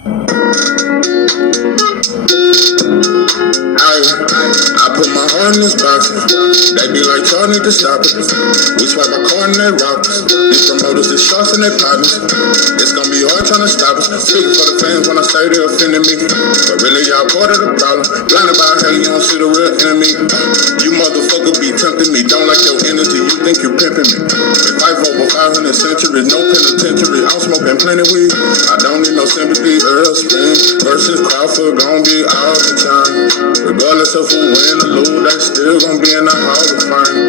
I put my heart in this box. They be like, y'all need to stop it. We swipe our car and they rock us. These promoters, the shots and they partners. It's gonna be hard trying to stop us. Speaking for the fans when I say they offended me. But really, y'all part of the problem. Blinded by how you don't see the real enemy. You motherfucker be tempting me. Don't like your energy, you think you pimping me. If I for over 500 centuries, no penitentiary. I'm smoking plenty weed. I don't need no sympathy, Earl Spin. Versus Crawford, gon' be all the time. Regardless of who win or lose, they still gon' be in the Hall of Fame.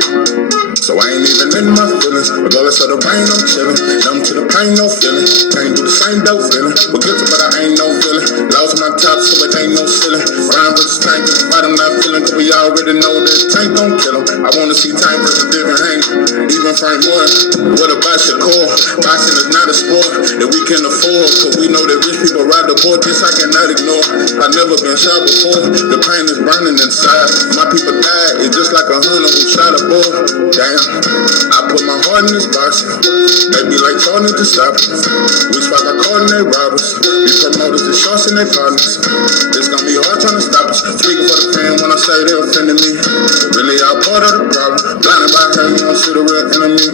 So I ain't even in my feelings. Regardless of the rain, I'm chillin'. Numb to the pain, no feeling. Can't do the same dope feeling. But guilty, but I ain't no villain. Lost my top, so it ain't no ceiling. Rhyme versus tank, despite I'm not feeling. Cause we already know that tank don't kill him. I wanna see tank versus Devin, Haney. Even Frank Moore. What about Shakur? Boxing is not a sport that we can afford. Cause we know that rich people ride the board. This I cannot ignore. I never been shot before. The pain is burning inside. My people died. It's just like a hunter who shot a bull. Damn. I put my heart in this box. They be like, y'all need to stop it. We swipe our car and they rob us. These promoters, the shots and they partners. It's gonna be hard trying to stop us. Speaking for the fan when I say they offended me. But really, y'all part of the problem. Blinded by how you don't see the real enemy.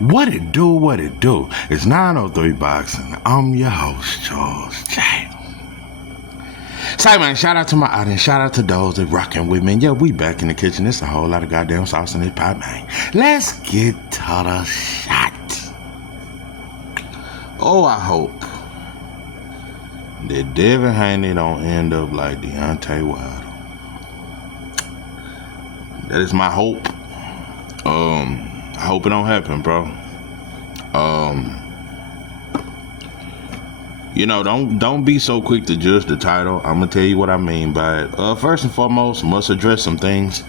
What it do, what it do. It's 903 Boxing. I'm your host, Charles J. Say, man, shout out to my audience. Shout out to those that rocking with me. And yeah, we back in the kitchen. There's a whole lot of goddamn sauce in this pot, man. Let's get to the shot. Oh, I hope that Devin Haney don't end up like Deontay Wilder. That is my hope. I hope it don't happen, bro. You know, don't be so quick to judge the title. I'm gonna tell you what I mean by it. First and foremost, must address some things.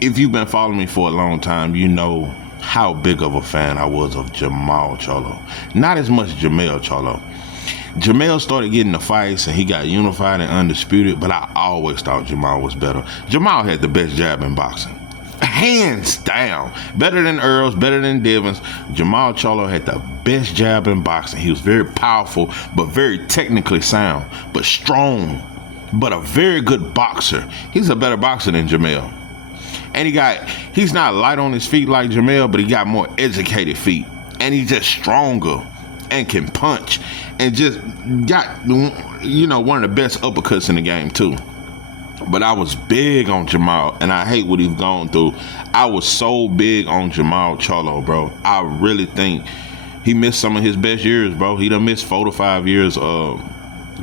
If you've been following me for a long time, you know how big of a fan I was of Jamal Charlo. Not as much Jamel Charlo. Jamel started getting the fights and he got unified and undisputed, but I always thought Jamal was better. Jamal had the best jab in boxing. Hands down. Better than Earl's, better than Devin's. Jamal Charlo had the best jab in boxing. He was very powerful, but very technically sound, but strong, but a very good boxer. He's a better boxer than Jamel. And he's not light on his feet like Jamel, but he got more educated feet. And he's just stronger and can punch. And just got, one of the best uppercuts in the game, too. But I was big on Jamal, and I hate what he's gone through. I was so big on Jamal Charlo, bro. I really think he missed some of his best years, bro. He done missed 4 to 5 years.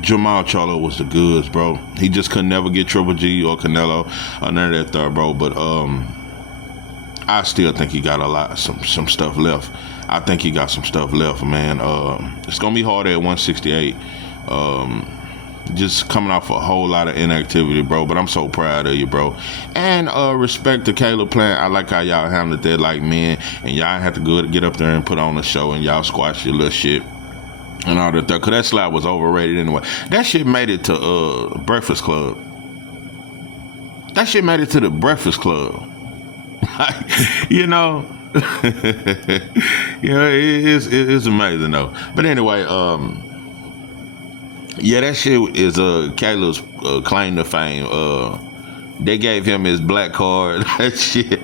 Jamal Charlo was the goods, bro. He just could never get Triple G or Canelo or none of that stuff, bro. But I still think he got some stuff left. I think he got some stuff left, man. It's gonna be hard at 168. Just coming off a whole lot of inactivity, bro. But I'm so proud of you, bro. And respect to Caleb Plant. I like how y'all handled that like men. And y'all have to get up there and put on a show and y'all squash your little shit. And all that. Because that slap was overrated anyway. That shit made it to Breakfast Club. That shit made it to the Breakfast Club. You know. It's amazing though. But anyway, yeah, that shit is Caleb's claim to fame. They gave him his black card. That shit.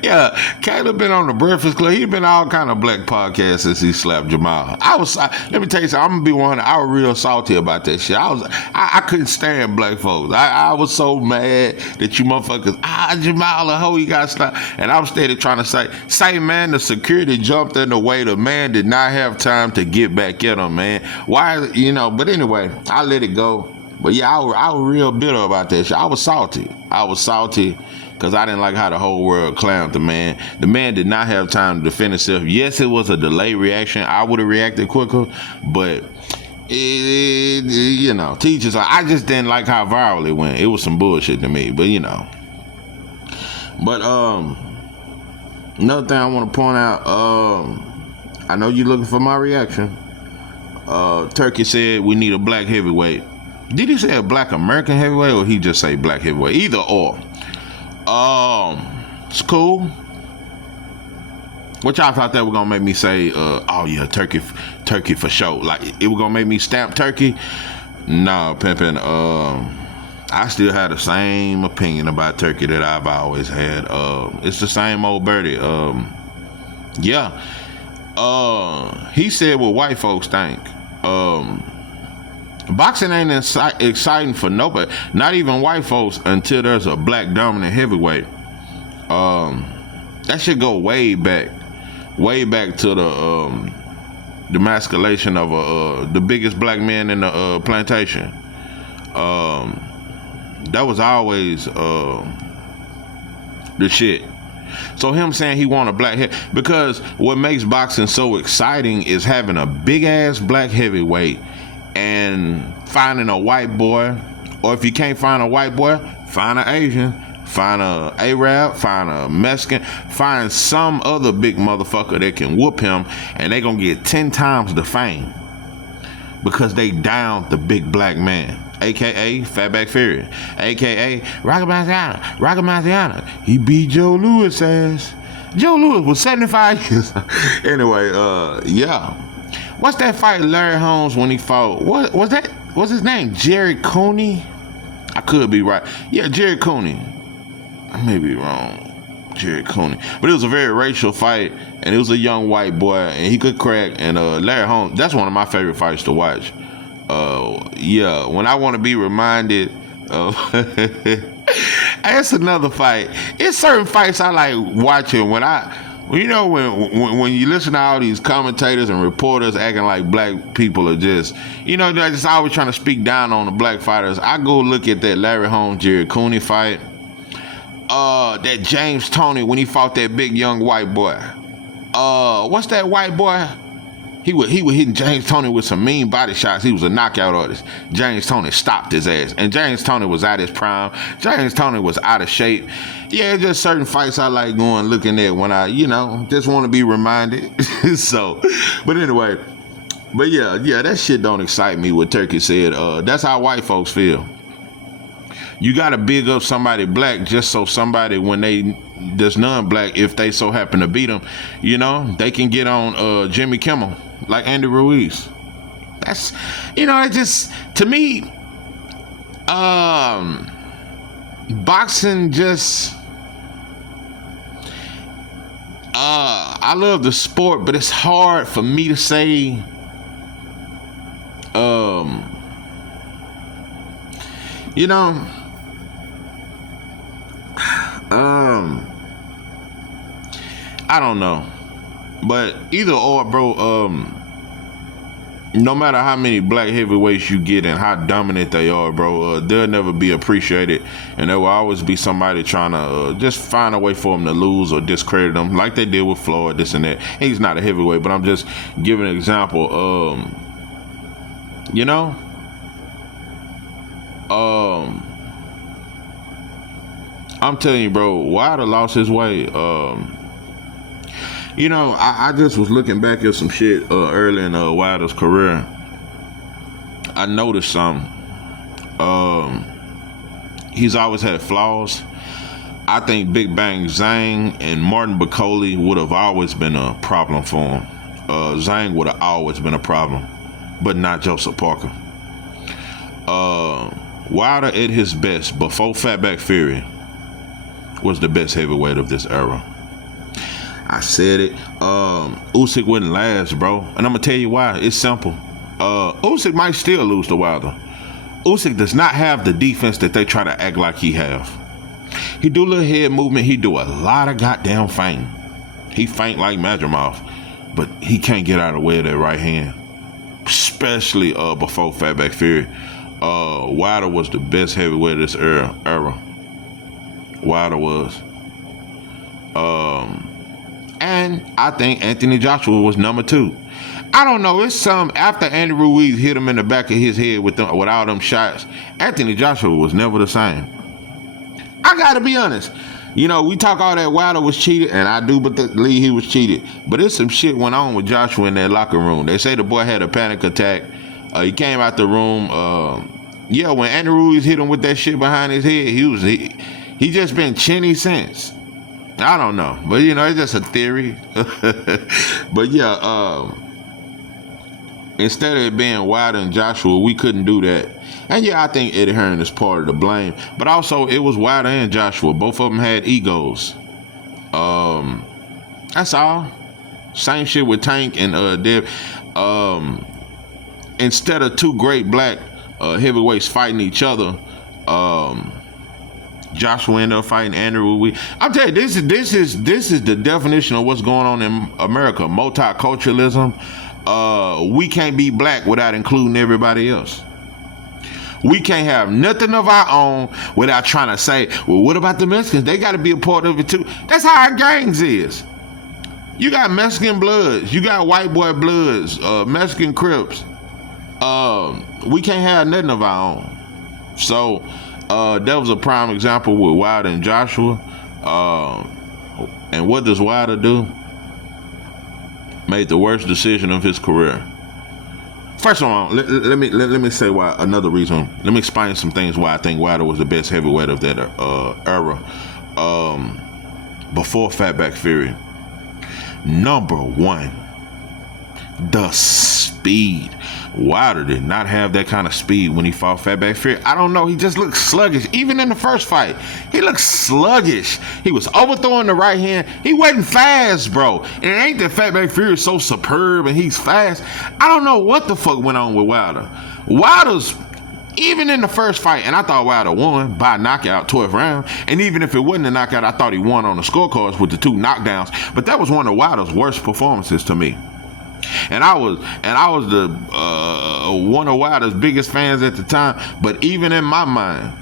Yeah, Caleb been on the Breakfast Club. He been all kind of black podcasts since he slapped Jamal. Let me tell you something. I'm gonna be 100. I was real salty about that shit. I couldn't stand black folks. I was so mad that you motherfuckers, Jamal, a hoe, he got slapped. And I was steady trying to say, man, the security jumped in the way. The man did not have time to get back at him, man. Why, but anyway, I let it go. But yeah, I was real bitter about that shit. I was salty because I didn't like how the whole world clowned the man. The man did not have time to defend himself. Yes, it was a delayed reaction. I would have reacted quicker, but teachers. I just didn't like how viral it went. It was some bullshit to me, but But another thing I want to point out. I know you're looking for my reaction. Turkey said we need a black heavyweight. Did he say a black American heavyweight or he just say black heavyweight? Either or. It's cool. What y'all thought that was gonna make me say, oh yeah, turkey for sure. Like it was gonna make me stamp turkey? No, pimpin'. I still had the same opinion about turkey that I've always had. It's the same old birdie. Yeah. He said what white folks think. Boxing ain't exciting for nobody, not even white folks, until there's a black dominant heavyweight. That should go way back to the emasculation of the biggest black man in the plantation. That was always the shit. So him saying he want a black head, because what makes boxing so exciting is having a big ass black heavyweight and finding a white boy, or if you can't find a white boy, find an Asian, find a Arab, find a Mexican, find some other big motherfucker that can whoop him, and they gonna get 10 times the fame because they down the big black man, aka Fatback Fury, aka Rocky Marciano. He beat Joe Louis' ass. Joe Louis was 75 years. Anyway, yeah. What's that fight Larry Holmes when he fought? What was that? What's his name? Jerry Cooney? I could be right. Yeah, Jerry Cooney. I may be wrong. Jerry Cooney. But it was a very racial fight, and it was a young white boy, and he could crack. And Larry Holmes, that's one of my favorite fights to watch. Yeah, when I want to be reminded of that's another fight. It's certain fights I like watching when you listen to all these commentators and reporters acting like black people are just, they're just always trying to speak down on the black fighters. I go look at that Larry Holmes Jerry Cooney fight. That James Toney when he fought that big young white boy. What's that white boy? He was hitting James Toney with some mean body shots. He was a knockout artist. James Toney stopped his ass. And James Toney was at his prime. James Toney was out of shape. Yeah, just certain fights I like looking at when I, just want to be reminded. So, but anyway. But yeah, that shit don't excite me, what Turkey said. That's how white folks feel. You got to big up somebody black just so somebody, when there's non-black, if they so happen to beat them, they can get on Jimmy Kimmel, like Andy Ruiz. That's, it just, to me, boxing just, I love the sport, but it's hard for me to say, I don't know, but either or, bro. No matter how many black heavyweights you get and how dominant they are, bro, they'll never be appreciated, and there will always be somebody trying to just find a way for them to lose or discredit them, like they did with Floyd, this and that. He's not a heavyweight, but I'm just giving an example. I'm telling you, bro, Wilder lost his way. I just was looking back at some shit early in Wilder's career. I noticed something. He's always had flaws. I think Big Bang Zhang and Martin Bacoli would have always been a problem for him. Zhang would have always been a problem, but not Joseph Parker. Wilder at his best, before Fatback Fury, was the best heavyweight of this era. I said it. Usyk wouldn't last, bro. And I'm going to tell you why. It's simple. Usyk might still lose to Wilder. Usyk does not have the defense that they try to act like he have. He do a little head movement. He do a lot of goddamn feint. He feint like Madrimov, but he can't get out of the way of that right hand. Especially before Fatback Fury. Wilder was the best heavyweight of this era. Wilder was. And I think Anthony Joshua was number 2. I don't know. It's some after Andy Ruiz hit him in the back of his head with all them shots. Anthony Joshua was never the same. I gotta be honest. We talk all that Wilder was cheated, and I do believe he was cheated. But there's some shit went on with Joshua in that locker room. They say the boy had a panic attack. He came out the room. When Andy Ruiz hit him with that shit behind his head, he just been chinny since. I don't know, but you know, it's just a theory. But yeah, instead of it being Wilder and Joshua, we couldn't do that. And yeah, I think Eddie Hearn is part of the blame, but also it was Wilder and Joshua. Both of them had egos. That's all. Same shit with Tank and Dev. Instead of two great black heavyweights fighting each other, Joshua ended up fighting Andrew. I'm telling you, this is the definition of what's going on in America. Multiculturalism. We can't be black without including everybody else. We can't have nothing of our own without trying to say, well, what about the Mexicans? They got to be a part of it too. That's how our gangs is. You got Mexican Bloods, you got white boy Bloods, Mexican Crips. We can't have nothing of our own. So that was a prime example with Wilder and Joshua. And what does Wilder do? Made the worst decision of his career. First of all, let me say why. Another reason. Let me explain some things why I think Wilder was the best heavyweight of that era. Before Fatback Fury. Number one, the speed. Wilder did not have that kind of speed when he fought Fatback Fury. I don't know. He just looked sluggish. Even in the first fight, he looked sluggish. He was overthrowing the right hand. He wasn't fast, bro. It ain't that Fatback Fury is so superb and he's fast. I don't know what the fuck went on with Wilder. Wilder's, even in the first fight, and I thought Wilder won by knockout, 12th round. And even if it wasn't a knockout, I thought he won on the scorecards with the 2 knockdowns. But that was one of Wilder's worst performances to me. And I was the one of Wilder's biggest fans at the time. But even in my mind,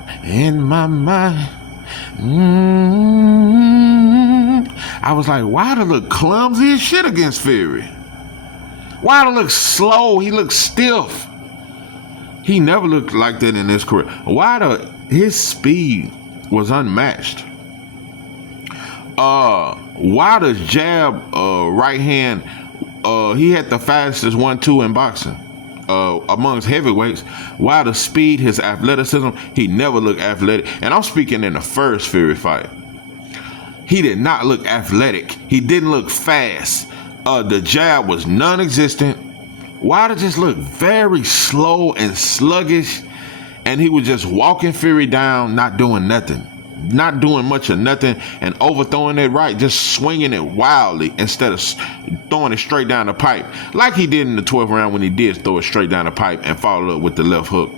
I was like, Wilder looked clumsy as shit against Fury. Wilder looked slow. He looked stiff. He never looked like that in his career. Wilder, his speed was unmatched. Wilder's jab, right hand, he had the fastest 1-2 in boxing. Amongst heavyweights, Wilder's speed, his athleticism, he never looked athletic. And I'm speaking in the first Fury fight. He did not look athletic. He didn't look fast. The jab was non-existent. Wilder just looked very slow and sluggish, and he was just walking Fury down, not doing nothing. Not doing much of nothing and overthrowing it right, just swinging it wildly instead of throwing it straight down the pipe. Like he did in the 12th round when he did throw it straight down the pipe and follow up with the left hook.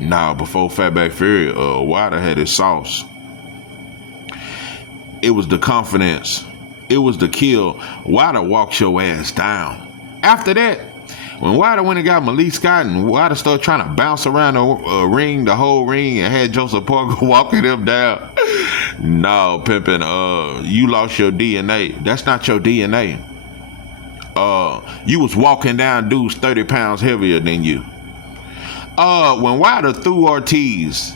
Nah, before Fatback Fury, Wilder had his sauce. It was the confidence. It was the kill. Wilder walked your ass down. After that, when Wilder went and got Malik Scott and Wilder started trying to bounce around the ring, the whole ring, and had Joseph Parker walking him down. No, pimpin', you lost your DNA. That's not your DNA. You was walking down dudes 30 pounds heavier than you. When Wilder threw Ortiz,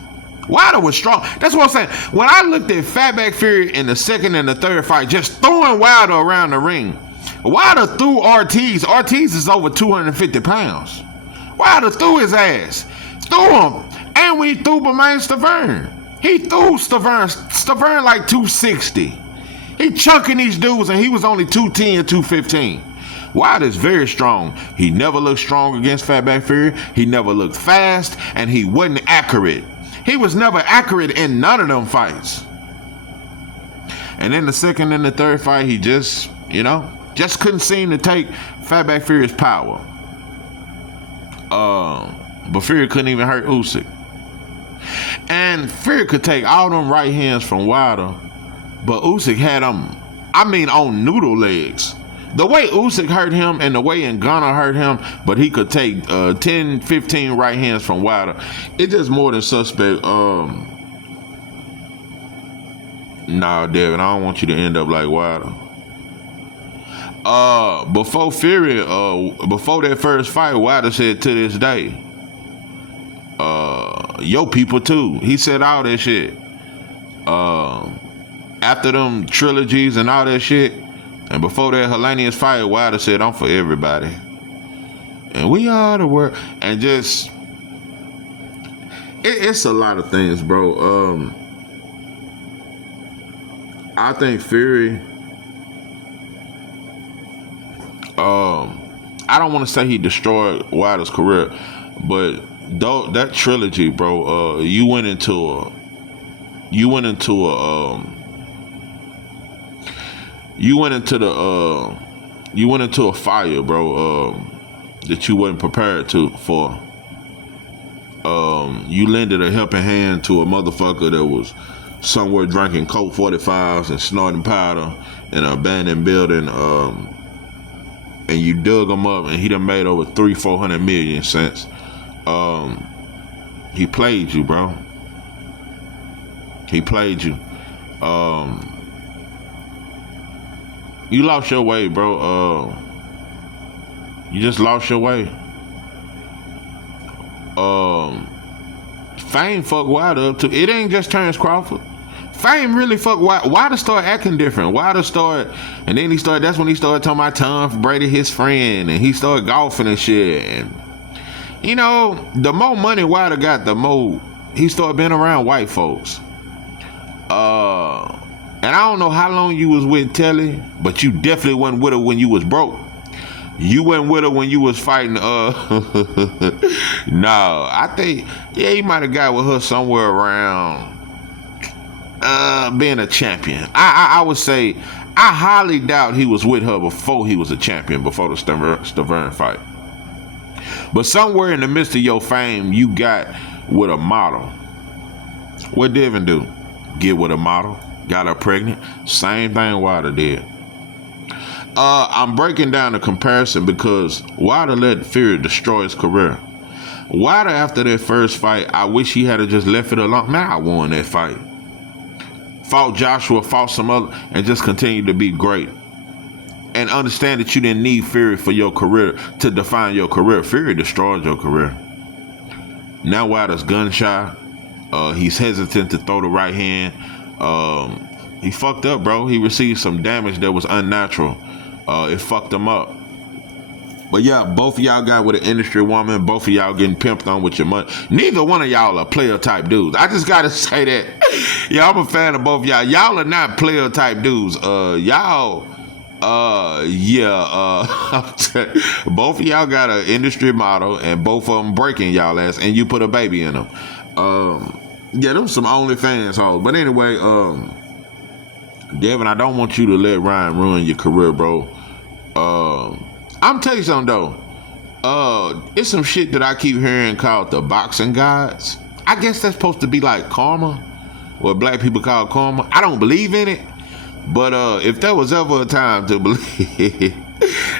Wilder was strong. That's what I'm saying. When I looked at Fatback Fury in the second and the third fight, just throwing Wilder around the ring, Wilder threw Ortiz. Ortiz is over 250 pounds. Wilder threw his ass. Threw him. And when he threw Bermain Stavern, he threw Stavern like 260. He chunking these dudes and he was only 210 or 215. Wilder's very strong. He never looked strong against Fatback Fury. He never looked fast and he wasn't accurate. He was never accurate in none of them fights. And in the second and the third fight, he just couldn't seem to take Fatback Fury's power. But Fury couldn't even hurt Usyk. And Fury could take all them right hands from Wilder, but Usyk had them, on noodle legs. The way Usyk hurt him and the way Ngannou hurt him, but he could take 10, 15 right hands from Wilder. It's just more than suspect. Nah, Devin, I don't want you to end up like Wilder. Before Fury, before that first fight, Wilder said to this day, yo people too. He said all that shit. After them trilogies and all that shit, and before that Hellenius fight, Wilder said, I'm for everybody. And we are the world. And just, it's a lot of things, bro. I think Fury. I don't want to say he destroyed Wilder's career, but though that trilogy, bro, you went into a fire, bro, that you wasn't prepared for. You lended a helping hand to a motherfucker that was somewhere drinking Colt 45s and snorting powder in an abandoned building, and you dug him up, and he done made over 300-400 million since. He played you, bro. He played you. You lost your way, bro. You just lost your way. Fame fucked Wilder up too. It ain't just Terrence Crawford. Fame really fucked Wilder. Wilder started acting different. And then that's when he started talking about Tom Brady, his friend, and he started golfing and shit. And you know, the more money Wilder got, the more he started being around white folks. And I don't know how long you was with Telly, but you definitely wasn't with her when you was broke. You wasn't with her when you was fighting. No, I think, yeah, he might have got with her somewhere around being a champion. I would say, I highly doubt he was with her before he was a champion, before the Stavern fight. But somewhere in the midst of your fame, you got with a model. What Devin do? Get with a model, got her pregnant. Same thing Wilder did. I'm breaking down the comparison because Wilder let Fury destroy his career. Wilder, after that first fight, I wish he had just left it alone. Man, I won that fight. Fought Joshua, fought some other, and just continued to be great. And understand that you didn't need Fury for your career to define your career. Fury destroyed your career. Now Wilder's gun shy. He's hesitant to throw the right hand. He fucked up, bro. He received some damage that was unnatural. It fucked him up. But yeah, both of y'all got with an industry woman. Both of y'all getting pimped on with your money. Neither one of y'all are player type dudes. I just gotta say that. Yeah, I'm a fan of both of y'all. Y'all are not player type dudes. Both of y'all got an industry model, and both of them breaking y'all ass, and you put a baby in them. Yeah, them some OnlyFans hoes. But anyway, Devin, I don't want you to let Ryan ruin your career, bro. I'm tell you something though. It's some shit that I keep hearing called the boxing gods. I guess that's supposed to be like karma, what black people call karma. I don't believe in it, but if there was ever a time to believe,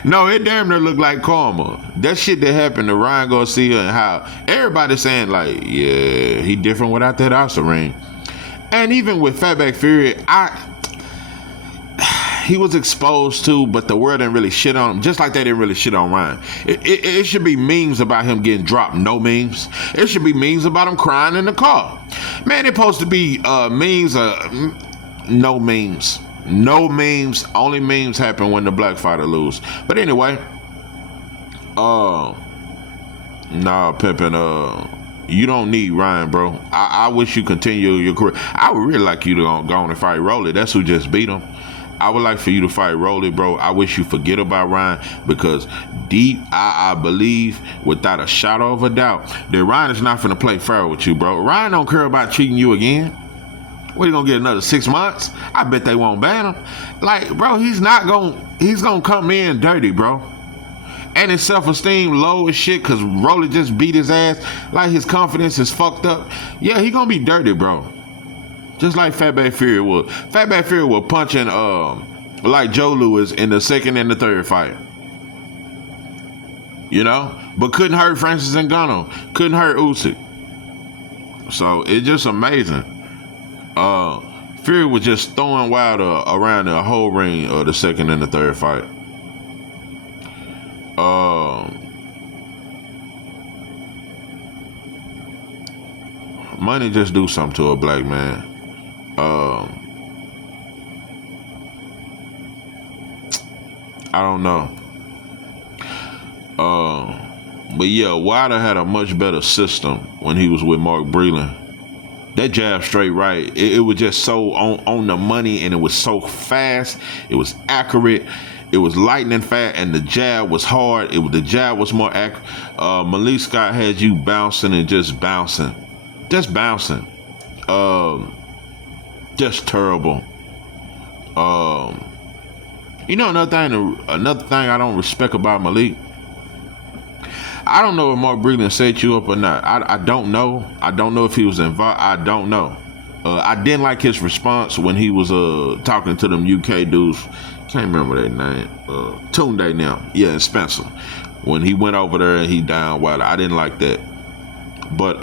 no, it damn near look like karma. That shit that happened to Ryan Garcia and how everybody's saying like, yeah, he different without that ring. And even with Fatback Fury, he was exposed to, but the world didn't really shit on him, just like they didn't really shit on Ryan. It should be memes about him getting dropped, no memes. It should be memes about him crying in the car. Man, it's supposed to be memes, no memes. No memes, only memes happen when the black fighter lose. But anyway, pimpin', you don't need Ryan, bro. I wish you continue your career. I would really like you to go on and fight Rolly. That's who just beat him. I would like for you to fight Rolly, bro. I wish you forget about Ryan, because deep, I believe without a shadow of a doubt that Ryan is not finna play fair with you, bro. Ryan don't care about cheating you again. What, he gonna get another 6 months? I bet they won't ban him. Like, bro, he's gonna come in dirty, bro. And his self-esteem low as shit, cause Rolly just beat his ass. Like, his confidence is fucked up. Yeah, he gonna be dirty, bro. Just like Fatback Fury was. Fatback Fury was punching like Joe Louis in the second and the third fight. You know? But couldn't hurt Francis Ngannou. Couldn't hurt Usyk. So it's just amazing. Fury was just throwing Wilder around the whole ring of the second and the third fight. Money just do something to a black man. I don't know. But yeah, Wilder had a much better system when he was with Mark Breland That jab straight right. It was just so on the money, and it was so fast. It was accurate. It was lightning fast, and the jab was hard. The jab was more accurate. Malik Scott had you bouncing and just bouncing. Just bouncing. Just terrible. Another thing I don't respect about Malik. I don't know if Mark Breland set you up or not. I don't know. I don't know if he was involved. I don't know. I didn't like his response when he was talking to them UK dudes. Can't remember their name. Tunde now. Yeah, and Spencer. When he went over there and he down Wilder. I didn't like that. But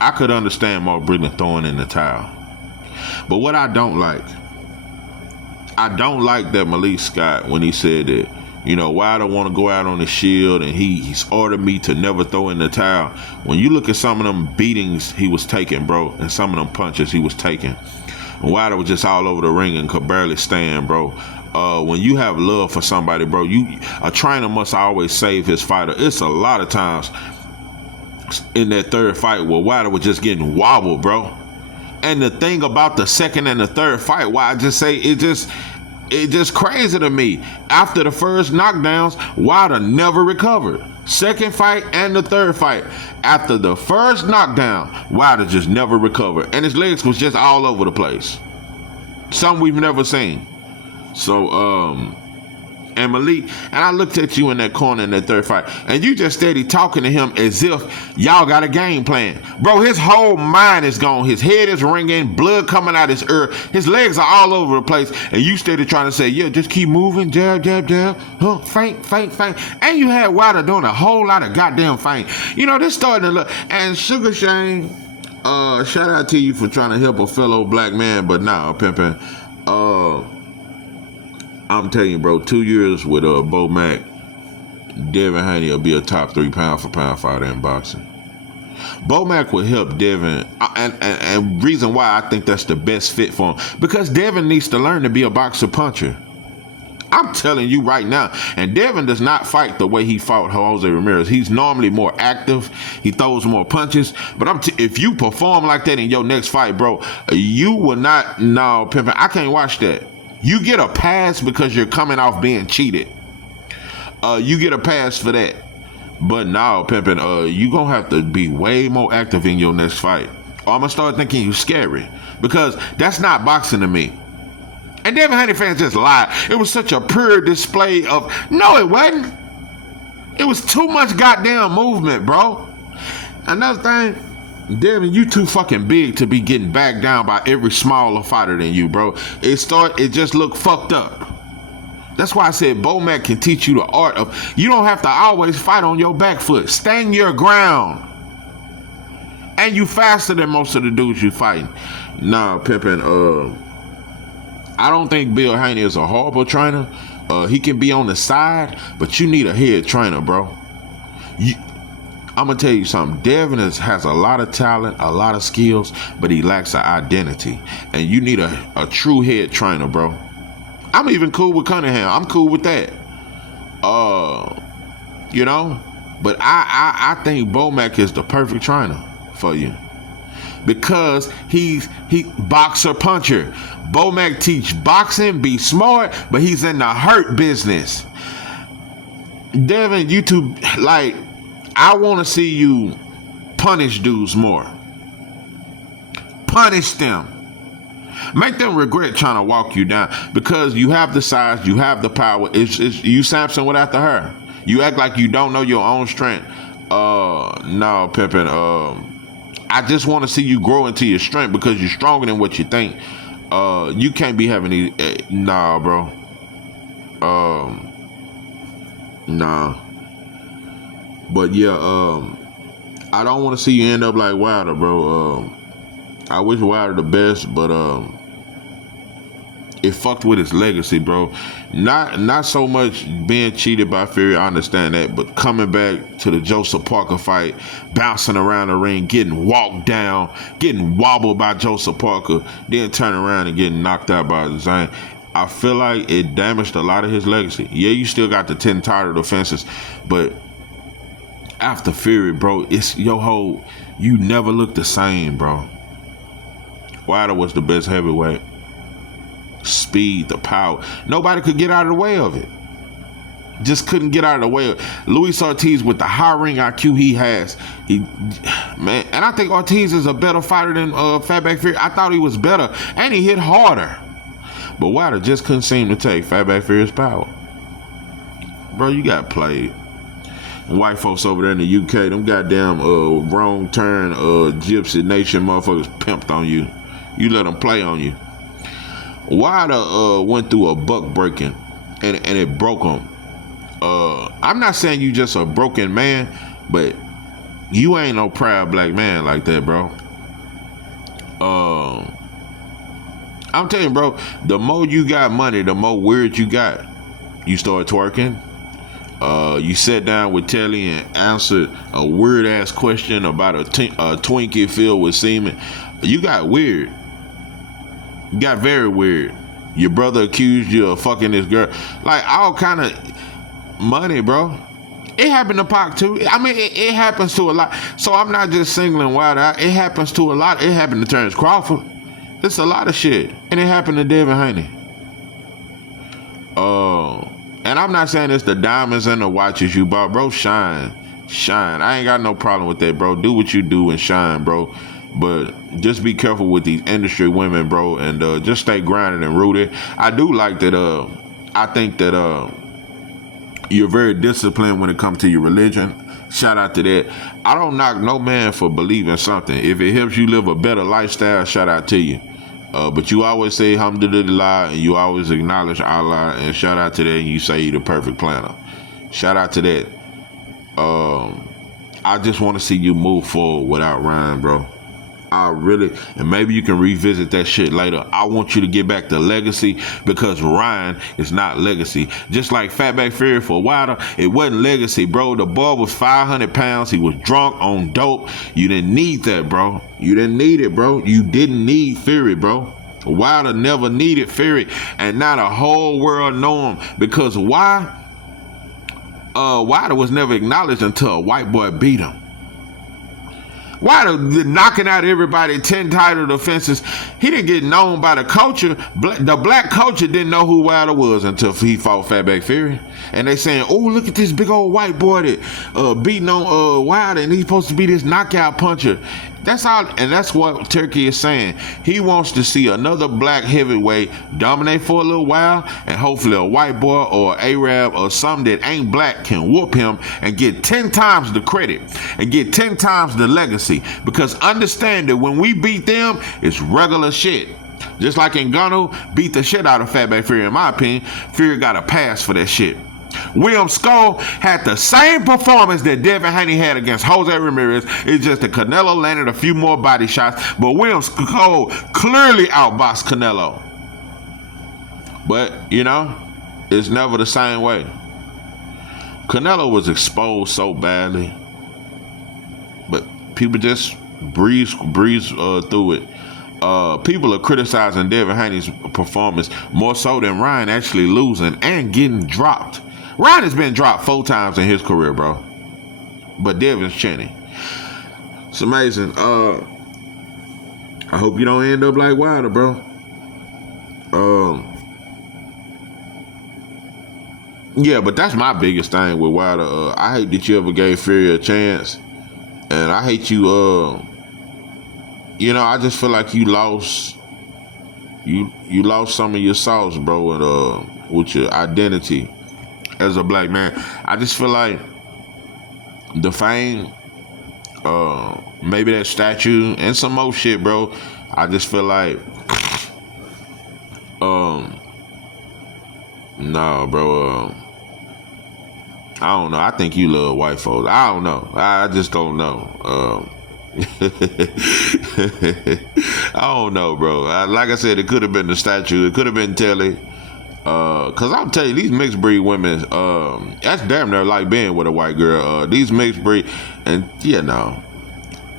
I could understand Mark Breland throwing in the towel. But what I don't like that Malik Scott, when he said that, Wilder want to go out on the shield, and he's ordered me to never throw in the towel. When you look at some of them beatings he was taking, bro, and some of them punches he was taking, Wilder was just all over the ring and could barely stand, bro. When you have love for somebody, bro, a trainer must always save his fighter. It's a lot of times in that third fight where Wilder was just getting wobbled, bro. And the thing about the second and the third fight, why I just say it just crazy to me. After the first knockdowns, Wilder never recovered. Second fight and the third fight, after the first knockdown, Wilder just never recovered, and his legs was just all over the place. Something we've never seen. So, and Malik, and I looked at you in that corner in that third fight, and you just steady talking to him as if y'all got a game plan. Bro, his whole mind is gone. His head is ringing, blood coming out his ear. His legs are all over the place, and you steady trying to say, yeah, just keep moving, jab, jab, jab, feint, feint, feint. And you had Wilder doing a whole lot of goddamn feint. This starting to look, and Sugar Shane, shout out to you for trying to help a fellow black man, but nah, pimping, I'm telling you, bro, 2 years with Bo Mack, Devin Haney will be a top 3 pound for pound fighter in boxing. Bo Mack will help Devin, and reason why I think that's the best fit for him, because Devin needs to learn to be a boxer puncher. I'm telling you right now, and Devin does not fight the way he fought Jose Ramirez. He's normally more active. He throws more punches. But if you perform like that in your next fight, bro, you will not. No, pimpin', I can't watch that. You get a pass because you're coming off being cheated. You get a pass for that. But now, pimpin', you gonna have to be way more active in your next fight. Or I'm gonna start thinking you scary, because that's not boxing to me. And Devin Haney fans just lied. It was such a pure display of, no, it wasn't. It was too much goddamn movement, bro. Another thing, Devin, you too fucking big to be getting backed down by every smaller fighter than you, bro. It just looked fucked up. That's why I said Bo Mack can teach you the art of, you don't have to always fight on your back foot. Stand your ground. And you faster than most of the dudes you fighting. Nah, pimpin', I don't think Bill Haney is a horrible trainer. He can be on the side, but you need a head trainer, bro. I'm going to tell you something. Devin has a lot of talent, a lot of skills, but he lacks an identity. And you need a true head trainer, bro. I'm even cool with Cunningham. I'm cool with that. But I think Bo Mack is the perfect trainer for you. Because he boxer puncher. Bo Mack teach boxing, be smart, but he's in the hurt business. Devin, you two, I want to see you punish dudes more. Punish them. Make them regret trying to walk you down, because you have the size, you have the power. It's you Samson without the hair. You act like you don't know your own strength. No, pimpin'. I just want to see you grow into your strength, because you're stronger than what you think. You can't be having these. Nah, bro. Nah. But yeah, I don't want to see you end up like Wilder, bro. I wish Wilder the best, but it fucked with his legacy, bro. Not so much being cheated by Fury, I understand that, but coming back to the Joseph Parker fight, bouncing around the ring, getting walked down, getting wobbled by Joseph Parker, then turning around and getting knocked out by Zane. I feel like it damaged a lot of his legacy. Yeah, you still got the 10 title defenses, but after Fury, bro, it's your whole, you never look the same, bro. Wilder was the best heavyweight. Speed, the power. Nobody could get out of the way of it. Just couldn't get out of the way. Luis Ortiz, with the high ring IQ he has, man, and I think Ortiz is a better fighter than Fatback Fury. I thought he was better, and he hit harder. But Wilder just couldn't seem to take Fatback Fury's power. Bro, you got played. White folks over there in the UK, them goddamn wrong turn Gypsy Nation motherfuckers pimped on you. You let them play on you. Wilder went through a buck breaking, and it broke him. I'm not saying you just a broken man, but you ain't no proud black man like that, bro. I'm telling you, bro, the more you got money, the more weird you got. You start twerking. You sat down with Telly and answered a weird ass question about a Twinkie filled with semen. You got weird. You got very weird. Your brother accused you of fucking this girl. Like, all kind of money, bro. It happened to Pac too. I mean, it happens to a lot. So I'm not just singling Wilder out. It happens to a lot. It happened to Terrence Crawford. It's a lot of shit. And it happened to Devin Haney. And I'm not saying it's the diamonds and the watches you bought, bro. Shine. I ain't got no problem with that, bro. Do what you do and shine, bro. But just be careful with these industry women, bro. And just stay grounded and rooted. I do like that. I think that you're very disciplined when it comes to your religion. Shout out to that. I don't knock no man for believing something. If it helps you live a better lifestyle, shout out to you. But you always say alhamdulillah, and you always acknowledge Allah, and shout out to that, and you say you're the perfect planner. Shout out to that. I just want to see you move forward without Ryan, bro. I really, and maybe you can revisit that shit later. I want you to get back to legacy, because Ryan is not legacy. Just like Fatback Fury for Wilder, it wasn't legacy, bro. The boy was 500 pounds. He was drunk on dope. You didn't need that, bro. You didn't need it, bro. You didn't need Fury, bro. Wilder never needed Fury, and not a whole world know him. Because why? Wilder was never acknowledged until a white boy beat him. Wilder knocking out everybody, 10 title defenses. He didn't get known by the culture. The black culture didn't know who Wilder was until he fought Fatback Fury. And they saying, oh, look at this big old white boy that beating on Wilder, and he's supposed to be this knockout puncher. That's all, and that's what Turkey is saying. He wants to see another black heavyweight dominate for a little while, and hopefully a white boy or Arab or something that ain't black can whoop him and get 10 times the credit and get 10 times the legacy. Because understand that when we beat them, it's regular shit. Just like Ngannou beat the shit out of Fatback Fury, in my opinion, Fury got a pass for that shit. William Skull had the same performance that Devin Haney had against Jose Ramirez. It's just that Canelo landed a few more body shots, but William Skull clearly outboxed Canelo. But, you know, it's never the same way. Canelo was exposed so badly, but people just breeze through it. People are criticizing Devin Haney's performance more so than Ryan actually losing and getting dropped. Ryan has been dropped 4 times in his career, bro. But Devin's chinny. It's amazing. I hope you don't end up like Wilder, bro. Yeah, but that's my biggest thing with Wilder. I hate that you ever gave Fury a chance. And I hate you, you know, I just feel like you lost some of your sauce, bro, and with your identity as a black man. I just feel like the fame, maybe that statue and some more shit, bro. I just feel like, no, bro. I don't know. I think you love white folks. I don't know. I just don't know. I don't know, bro. Like I said, it could have been the statue. It could have been Telly. Cause I'm telling you, these mixed breed women, that's damn near like being with a white girl. These mixed breed, and yeah, no.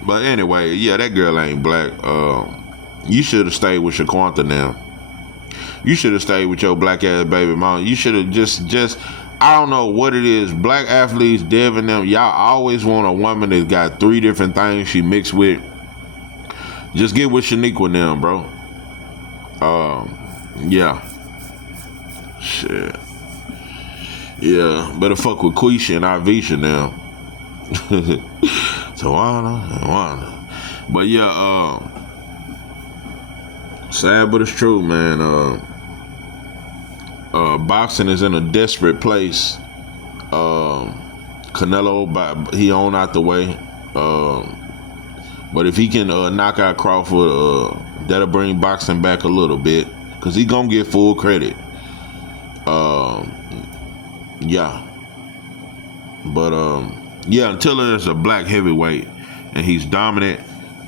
But anyway, yeah, that girl ain't black. You should have stayed with Shaquanta now. You should have stayed with your black ass baby mom. You should have just. I don't know what it is. Black athletes, Devin, them, y'all always want a woman that's got 3 different things she mixed with. Just get with Shaniqua them, bro. Yeah. Shit. Yeah, better fuck with Quisha and Ivisha now. Tawana. But yeah, sad but it's true, man. Boxing is in a desperate place. Canelo, he on out the way. But if he can knock out Crawford, that'll bring boxing back a little bit, cause he gonna get full credit. Yeah. But yeah, until there's a black heavyweight and he's dominant,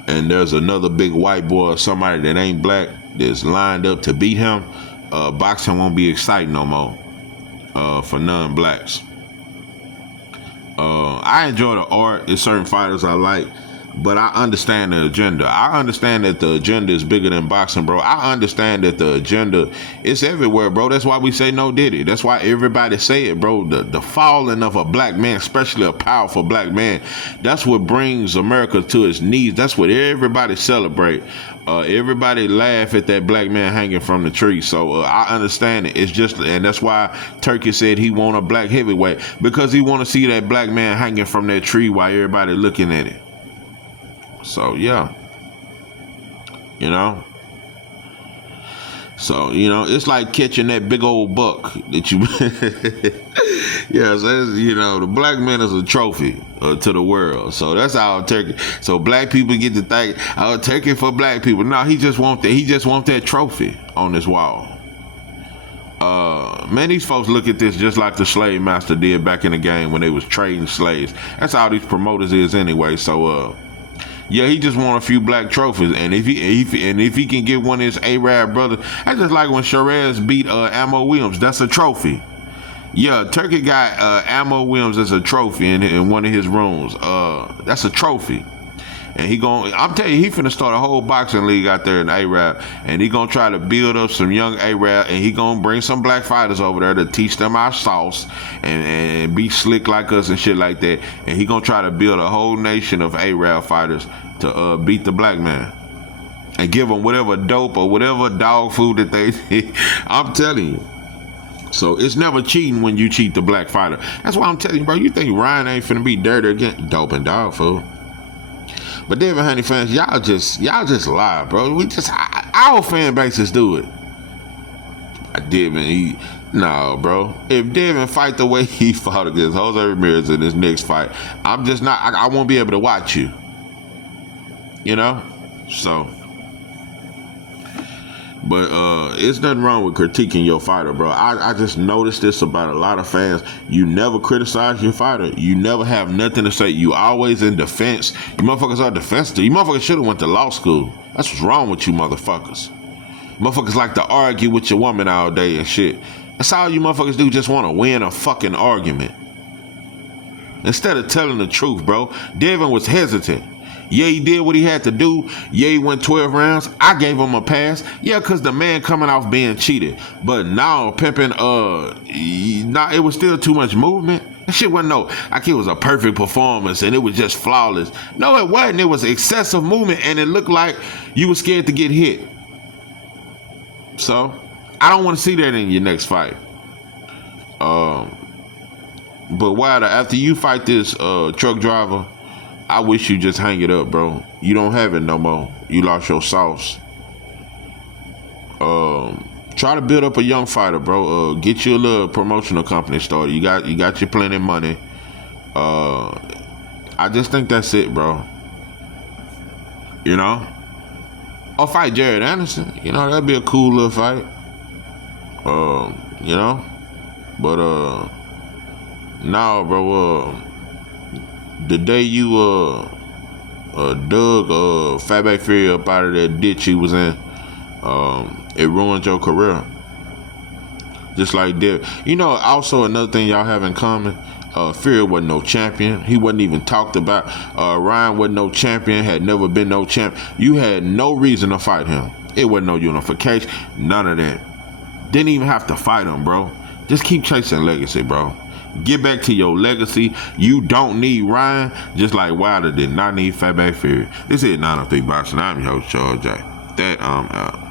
and there's another big white boy or somebody that ain't black that's lined up to beat him, boxing won't be exciting no more for non-blacks. I enjoy the art. There's certain fighters I like, but I understand the agenda. I understand that the agenda is bigger than boxing, bro. I understand that the agenda is everywhere, bro. That's why we say no Diddy. That's why everybody say it, bro. The falling of a black man, especially a powerful black man, that's what brings America to its knees. That's what everybody celebrate. Everybody laugh at that black man hanging from the tree. So I understand it. It's just, and that's why Turkey said he want a black heavyweight, because he want to see that black man hanging from that tree while everybody looking at it. So yeah, you know. So it's like catching that big old buck that you. Yeah, so the black man is a trophy to the world. So that's how Turkey. So black people get to think, "Oh, Turkey for black people." No, he just want that. He just want that trophy on his wall. Man, these folks look at this just like the slave master did back in the game when they was trading slaves. That's how these promoters is anyway. So yeah, he just want a few black trophies, and if he can get one of his Arab brothers, that's just like when Sherez beat Ammo Williams. That's a trophy. Yeah, Turkey got Ammo Williams as a trophy in one of his rooms. That's a trophy, and I'm telling you, he finna start a whole boxing league out there in Arab, and he gonna try to build up some young Arab, and he gonna bring some black fighters over there to teach them our sauce and be slick like us and shit like that, and he gonna try to build a whole nation of Arab fighters to beat the black man and give them whatever dope or whatever dog food that they. I'm telling you. So it's never cheating when you cheat the black fighter. That's why I'm telling you, bro. You think Ryan ain't finna be dirty again? Dope and dog food. But Devin Haney fans, y'all just lie, bro. Our fan bases do it. Devin, bro. If Devin fight the way he fought against Jose Ramirez in his next fight, I'm just not. I won't be able to watch you. So. But it's nothing wrong with critiquing your fighter, bro. I just noticed this about a lot of fans. You never criticize your fighter. You never have nothing to say. You always in defense. You motherfuckers are defensive. You motherfuckers should have went to law school. That's what's wrong with you motherfuckers. Motherfuckers like to argue with your woman all day and shit. That's all you motherfuckers do, just want to win a fucking argument. Instead of telling the truth, bro. Devin was hesitant. Yeah, he did what he had to do. Yeah, he went 12 rounds. I gave him a pass. Yeah, because the man coming off being cheated. But now, pimping, it was still too much movement. That shit wasn't it was a perfect performance and it was just flawless. No, it wasn't. It was excessive movement and it looked like you were scared to get hit. So, I don't want to see that in your next fight. But Wilder, after you fight this truck driver, I wish you just hang it up, bro. You don't have it no more. You lost your sauce. Try to build up a young fighter, bro. Get you a little promotional company started. You got your plenty of money. I just think that's it, bro. Or fight Jared Anderson. That'd be a cool little fight. But no, bro. The day you dug Fatback Fury up out of that ditch he was in, it ruined your career. Just like that. Also another thing y'all have in common, Fury wasn't no champion. He wasn't even talked about. Ryan wasn't no champion, had never been no champ. You had no reason to fight him. It wasn't no unification, none of that. Didn't even have to fight him, bro. Just keep chasing legacy, bro. Get back to your legacy. You don't need Ryan, just like Wilder did not need Fatback Fury. This is 903 Boxing. I'm your host, Charles J. That out.